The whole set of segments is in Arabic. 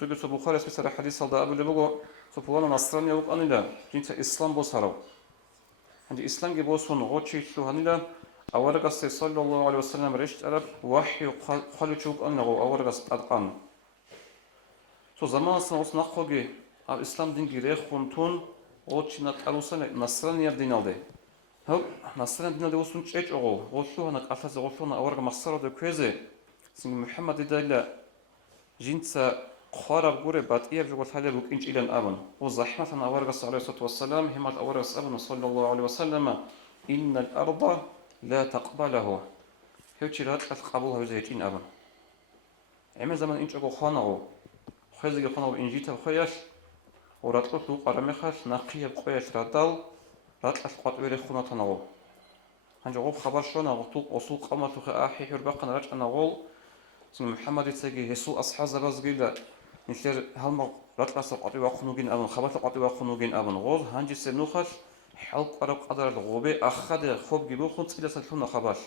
Çünkü so Bukhari mesela hadis aldı abi bu so pulan Nasrani yok anıyla cinse İslam bo sarav. Hani İslam gibi olsun o çeşitli hanıyla Avaragas sallallahu aleyhi ve sellem reşt Arap vahyi qalu çok anla o avaragas adqan. So zamansına olsun akhogi al İslam din gireh huntun o çinat alusan Nasrani din aldı. Hop Nasrani din aldı olsun çeç o. O şu hanak atası o şu hanak avaraga masara da köze. Sin Muhammed idalla جنسا خارب غوري باتير جو ثالث بوك إنش إلى الأبن وزحمة أورغس عليه الصلاة والسلام همات أورغس أبن صلى الله عليه وسلم إن الأرض لا تقبله هيك رات قبولها بزيتين أبن عمل زمان إنش أقو خانه خزي خانه إنجيتا خياش ورات لو قرمخش نقيه بقياش راتال رات أسقط ويري خنا تناو هنجو خبر شلون أغطو أصول قامة أحي حربقنا رج أنا غول سيدنا محمد يتسجي يسوع أصحاب زباز قيل مثل هالما رتلاس قطي وقنوجين أبن خبط قطي وقنوجين أبن غوز هنجي سنوخش حلق أرق قدر الغوبة أخذ خوب جبوا خن سيدا سلفون خباش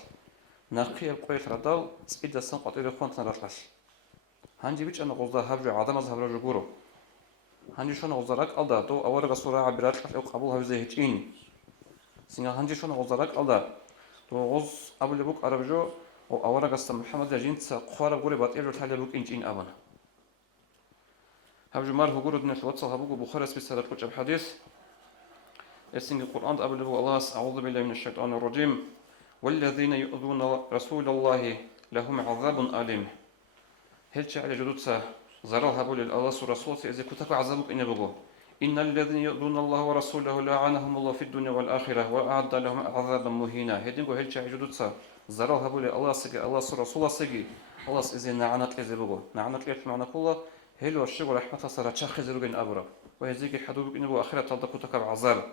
نقي القوية ردال سيدا سن قطي رخون تنرتلاش هنجي بيج أنا غوزا هبر عدم از هبر جورو هنجي شون غوزارك ألدا تو أول رسول عبرات أو قبول هذه هيجين سينا هنجي شون غوزارك ألدا تو غوز أبو لبوك أربجو وأورا قصة محمد جنس قارب قولي باتير وتحلي بوك إنجين أبنا هب جمار هقول دنا الواتس هبوك بخارس بسالة كتب حديث اسم القرآن قبل الله أعوذ بالله من الشيطان الرجيم والذين يؤذون رسول الله لهم عذاب أليم هل شعر جدودسا زرال هبول الله ورسوله إذا كتب عذابك إن بقو إن الذين يؤذون الله ورسوله لعنهم الله في الدنيا والآخرة وأعد لهم عذابا مهينا هدينكو هل شعر جدودسا زرال هبول الله سجى الله ورسوله سجى الله إذا نعنت إذا بقو نعنت إيش معنى كله هل والشغل رحمة صار تشخ زروجين أبرا وهذيك حدوب إنه آخرة تلقوا تكب عذاب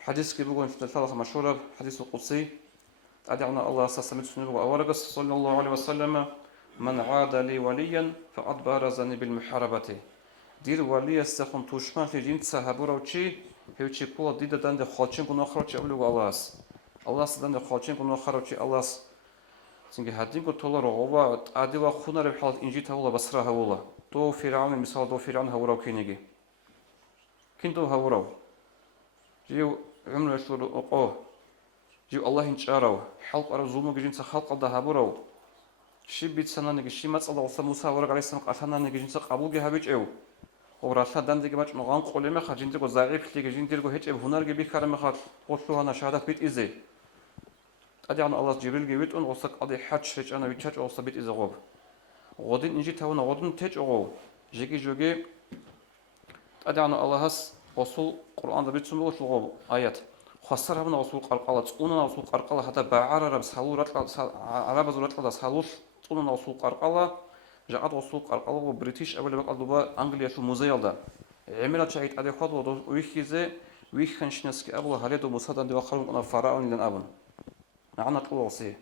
حديث كي بقول في الثلاثة مشهورة حديث القدسي أدعنا الله سمعت سنه وأورقس صلى الله عليه وسلم من عاد لي وليا فقد بارزني بالمحاربة دير ولي استخون توشمان في جنت سهبورا وشي هو شي كولا ديدا دند خالشين كنا خرج أولو الله سدند خالشين كنا خرج الله سنجي هادين كو تولر غوا عادي وخونا ربحالت إنجي تهولا بسرا هولا تو فرعون مثال تو فرعون هوراو كينيجي كنتو هوراو جيو عمر يشور أقوه جيو الله ينشارو حلق أرو زومو جنس خلق الله هبوراو شي بيت سنة نجي شي مات الله وصل موسى ورق عليه السلام قتلنا نجي جنس قبول جهابيج أو ورثنا دندق ماش مغان قولي ما خا جندق وزعيف ليجي جندق وهيج أب هنر جبي كرم خا قصوا أنا شهادة بيت إزاي أدعنا الله جبريل جبيت أن وصل قضي حج هيج أنا بيتشج وصل بيت إزاي غوب غادين إنجي تونا غادين تج أو جيجي جوجي أدعنا الله هس وصل قرآن دبيت سمو وصل غوب آيات خسر هبنا وصل قرقلة أنا وصل قرقلة حتى بعرر بسحلو رتلا عرب زرتلا سحلوش أنا وصل قرقلة جاءت وصل قرقلة وبريتيش أول بقى دبا أنجليا شو موزيال ده عملت شيء أدي خطوة ويخيزة ويخنش نسك أبوه هريدو مصادن دي وخرون أنا فرعون لين أبن معنا طول وصيه